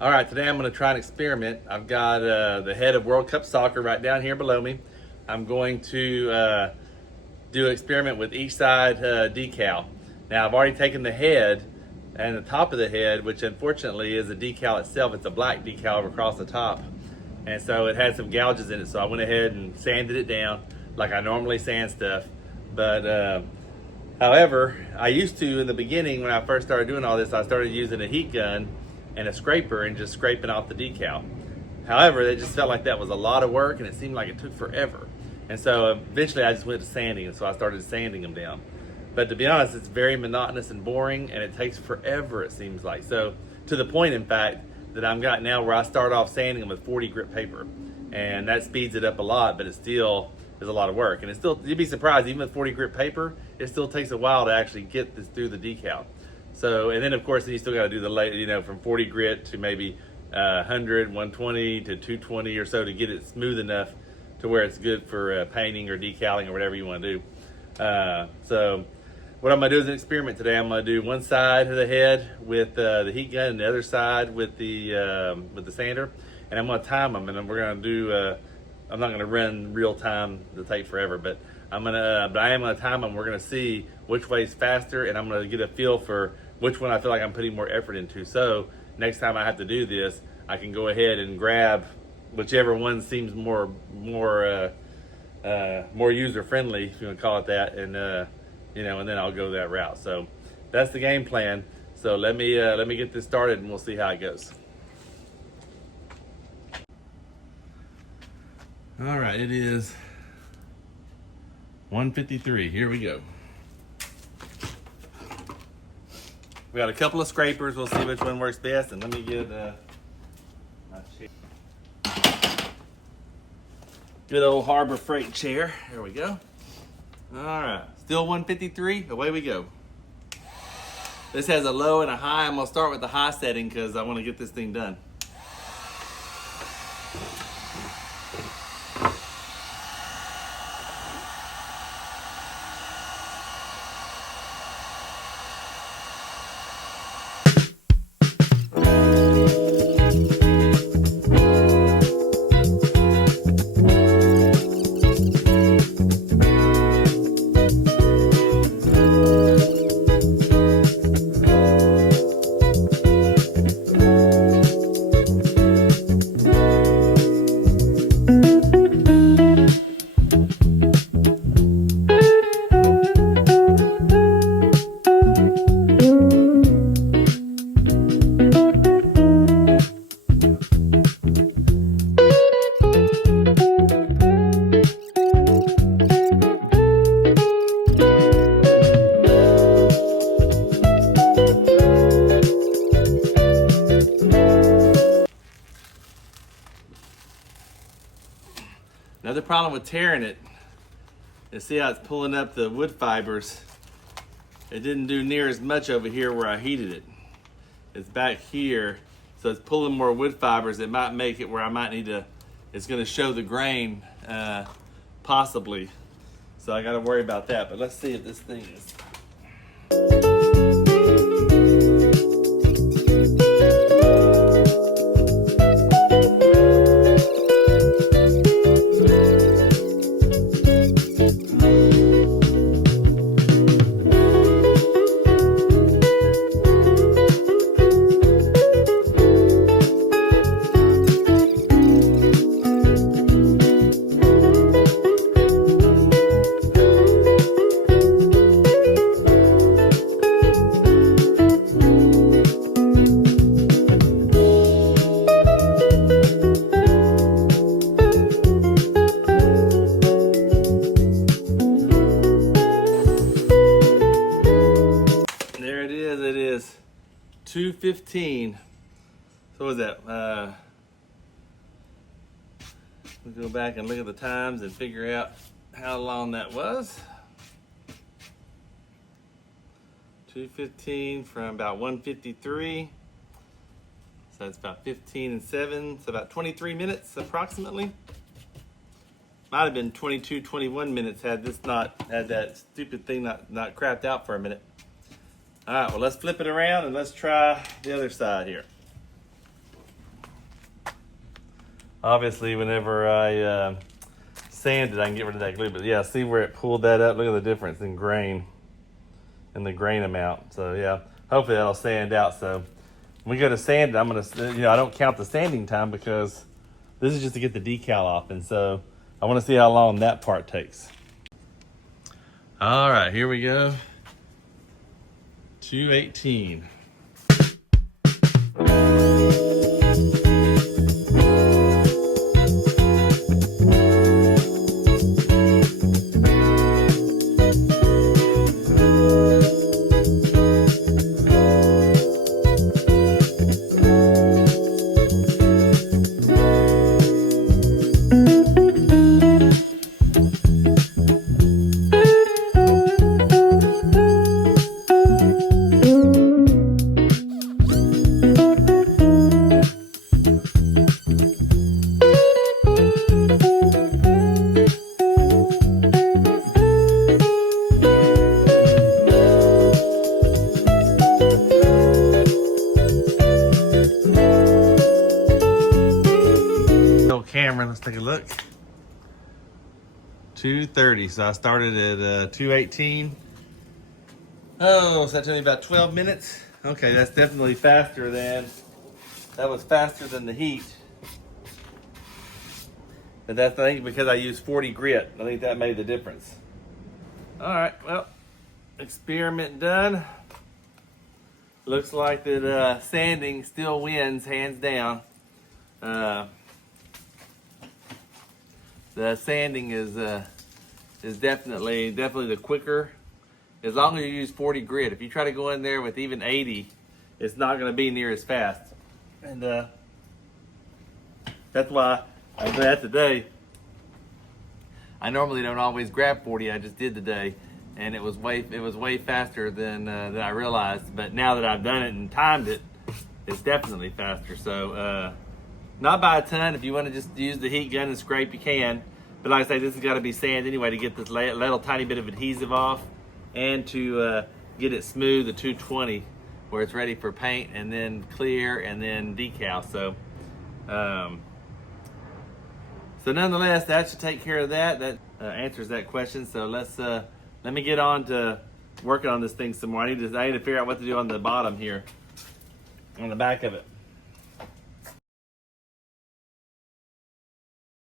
All right, today I'm going to try an experiment. I've got the head of World Cup Soccer right down here below me. I'm going to do an experiment with each side decal. Now I've already taken the head and the top of the head, which unfortunately is a decal itself. It's a black decal across the top. And so it had some gouges in it, so I went ahead and sanded it down like I normally sand stuff. But however, I used to in the beginning when I first started doing all this, I started using a heat gun and a scraper and just scraping off the decal. However, it just felt like that was a lot of work and it seemed like it took forever. And so eventually I just went to sanding, and so I started sanding them down. But to be honest, it's very monotonous and boring, and it takes forever, it seems like. So to the point, in fact, that I'm got now where I start off sanding them with 40 grit paper. And that speeds it up a lot, but it still is a lot of work. And it's still, you'd be surprised, even with 40 grit paper, it still takes a while to actually get this through the decal. So, and then of course, you still got to do the, from 40 grit to maybe 100, 120 to 220 or so to get it smooth enough to where it's good for painting or decaling or whatever you want to do. So what I'm going to do is an experiment today. I'm going to do one side of the head with the heat gun and the other side with the sander. And I'm going to time them, and we're going to do, I'm not going to run real time, it'll take forever, but I am going to time them. We're going to see which way is faster, and I'm going to get a feel for which one I feel like I'm putting more effort into. So next time I have to do this, I can go ahead and grab whichever one seems more user friendly, if you want to call it that, and and then I'll go that route. So that's the game plan. So let me get this started, and we'll see how it goes. All right, it is 1:53. Here we go. We got a couple of scrapers. We'll see which one works best. And let me get my chair. Good old Harbor Freight chair. There we go. All right, still 1:53. Away we go. This has a low and a high. I'm gonna start with the high setting because I want to get this thing done. Another problem with tearing it is see how it's pulling up the wood fibers. It didn't do near as much over here where I heated it. It's back here, so it's pulling more wood fibers. It might make it where I might need to, it's gonna show the grain, possibly. So I gotta worry about that, but let's see if this thing is. It is 2:15. So what was that? We'll go back and look at the times and figure out how long that was. 2:15 from about 1:53. So that's about 15 and 7. So about 23 minutes approximately. Might have been 22, 21 minutes had this not had that stupid thing not crapped out for a minute. All right, well, let's flip it around and let's try the other side here. Obviously, whenever I sand it, I can get rid of that glue. But yeah, see where it pulled that up? Look at the difference in grain, and the grain amount. So yeah, hopefully that'll sand out. So when we go to sand it, I'm gonna, I don't count the sanding time because this is just to get the decal off. And so I wanna see how long that part takes. All right, here we go. 218. Camera, let's take a look. 2:30, so I started at 2:18. Oh, so that took me about 12 minutes. Okay, that's definitely faster than, that was faster than the heat. But that's, I think, because I used 40 grit. I think that made the difference. All right, well, experiment done. Looks like that sanding still wins, hands down. The sanding is definitely the quicker, as long as you use 40 grit. If you try to go in there with even 80, it's not going to be near as fast. And that's why I'm glad today. I normally don't always grab 40. I just did today, and it was way faster than I realized. But now that I've done it and timed it, it's definitely faster. So. Not by a ton. If you want to just use the heat gun and scrape, you can. But like I say, this has got to be sand anyway to get this little tiny bit of adhesive off, and to get it smooth, the 220, where it's ready for paint, and then clear, and then decal. So, so nonetheless, that should take care of that. That answers that question. So let me get on to working on this thing some more. I need to figure out what to do on the bottom here, on the back of it.